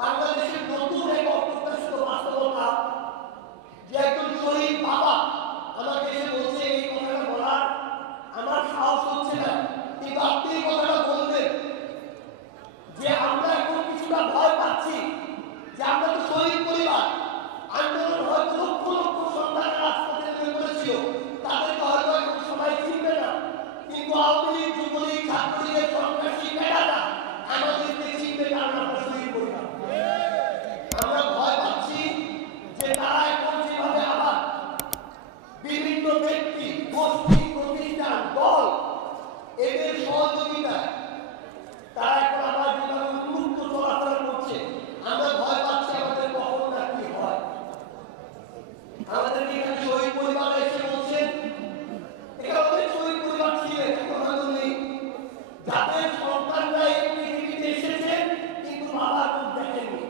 বাংলাদেশের নতুন এক অপ্রত্যাশিত বাস্তবতা যে একজন শহীদ বাবা আমাকে এসে বলছে এই কথাটা বলার আমার সাহস হচ্ছে না, কিন্তু আপনি এই কথাটা বলবেন যে আমরা এখন কিছুটা ভয় পাচ্ছি যে আমরা তো শহীদ পরিবার, আন্দোলন হয়তো লক্ষ লক্ষ সন্তান রাজপথে নেমে পড়েছিল, তাদেরকে হয়তো এখন সবাই চিনবে না, কিন্তু আওয়ামী লীগ, যুবলীগ, ছাত্রলীগের সন্ত্রাসী ক্যাডাররা আমাদেরকে চিনবে কারণ আমরা শহীদ পরিবার। আমরা ভয় পাচ্ছি যে তারা এখন যেভাবে আবার বিভিন্ন ব্যক্তি, গোষ্ঠী, প্রতিষ্ঠান, দল এদের সহযোগিতায় তারা এখন আবার যেভাবে উন্মুক্ত চলাফেরা করছে, আমরা ভয় পাচ্ছি আমাদের কখন না কি হয়। আমাদের এখানে শহীদ পরিবার এসে বলছেন, এখানে অনেক শহীদ পরিবার ছিলেন, এখন হয়তো নেই, যাদের সন্তানরা এই পৃথিবীতে এসেছেন কিন্তু বাবার মুখ দেখেননি,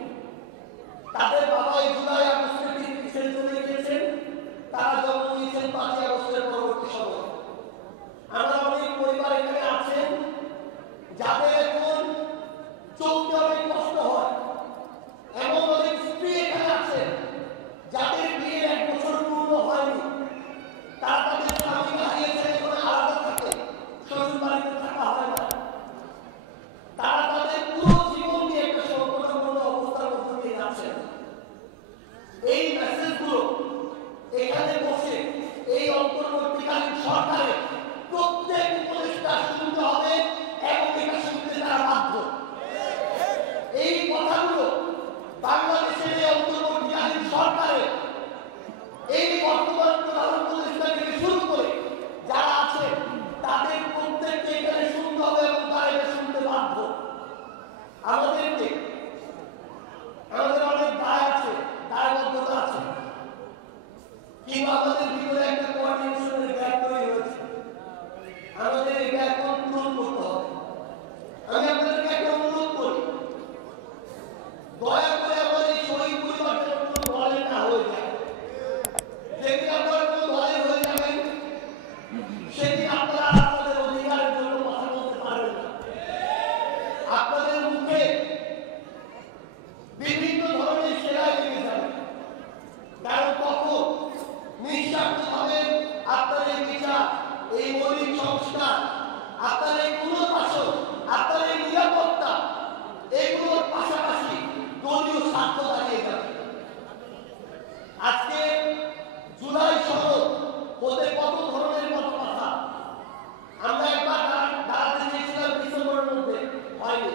তাদের বাবা এই জুলাই আগস্টের পৃথিবী ছেড়ে চলে গিয়েছেন, তারা জন্ম নিয়েছেন 5ই আগস্টের পরবর্তী সময়। আমরা অনেক পরিবার এখানে আছেন যাদের এখন চলতে অনেক কষ্ট হয়, এমন অনেক স্ত্রী এখানে আছেন যাদের বিয়ের 1 বছর পূর্ণ হয়নি, তারা তাদের স্বামী হারিয়েছেন, এখন আলাদা থাকে, শ্বশুর বাড়িতে থাকা হয় না, তারা তাদের পুরো জীবন নিয়ে একটা সংকটাপন্ন অবস্থার মধ্যে দিয়ে যাচ্ছেন। এই মেসেজগুলো এখানে বসে এই অন্তর্বর্তীকালীন সরকারের প্রত্যেক উপদেষ্টা শুনতে হবে এবং এটা শুনতে তারা বাধ্য। এই কথাগুলো বাংলাদেশের এই অন্তর্বর্তীকালীন সরকারের এই বর্তমান প্রধান উপদেষ্টা থেকে শুরু করে যারা আছে তাদের প্রত্যেককে এখানে শুনতে হবে এবং তারা এটা শুনতে বাধ্য। আমাদের অনেক দায় আছে, দায়বদ্ধতা আছে, কিন্তু আমাদের ভিতরে একটা কোঅর্ডিনেশনের গ্যাপ তৈরি হয়েছে, আমাদের এটা এখন পূরণ করতে হবে। আমি আপনাদেরকে একটা অনুরোধ করি, দয়া করে আমার এই শহীদ পরিবারটা কোনো দলে না হয়ে যায়। যেদিন আপনারা কোনো দলে হয়ে যাবেন সেদিন আপনারা আপনাদের অধিকারের জন্য কথা বলতে পারবেন না, আপনাদের মুখে বিভিন্ন ধরনের সেলাই লেগে যাবে, কারণ তখন নিঃস্বার্থভাবে আপনার এই বিচার, এই মৌলিক সংস্কার, আপনার এই পুনর্বাসন, আপনার এই নিরাপত্তা, এগুলোর পাশাপাশি দলীয় স্বার্থ দাঁড়িয়ে যাবে। আজকে জুলাই সনদ হতে কত ধরনের কত কথা, আমরা একবার দাঁড়াতে চেয়েছিলাম ডিসেম্বরের মধ্যে, হয়নি।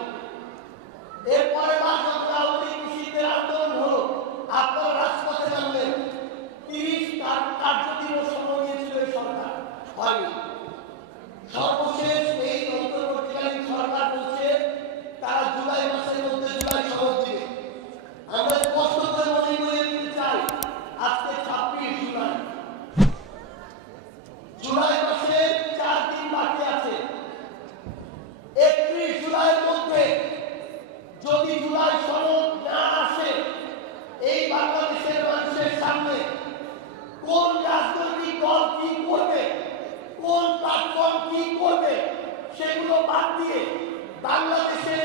এরপরে বার যখন আওয়ামী লীগ নিষিদ্ধের আন্দোলন হলো, আপনারা রাজপথে নামলেন, 30 কার্যদিবস সময় নিয়েছিল এই সরকার, হয়নি। সর্বশেষ এই অন্তর্বর্তীকালীন সরকার বলছে তারা জুলাই মাসের মধ্যে জুলাই সনদ দিবে। আমরা স্পষ্ট করে মনে করিয়ে দিতে চাই, আজকে 26 জুলাই, জুলাই মাসের 4 দিন বাকি আছে। 31 জুলাইয়ের মধ্যে যদি জুলাই সনদ না আসে, এই বাংলাদেশের মানুষের সামনে কোন রাজনৈতিক দল কি করবে, কোন প্ল্যাটফর্ম কি করবে, সেগুলো বাদ দিয়ে বাংলাদেশের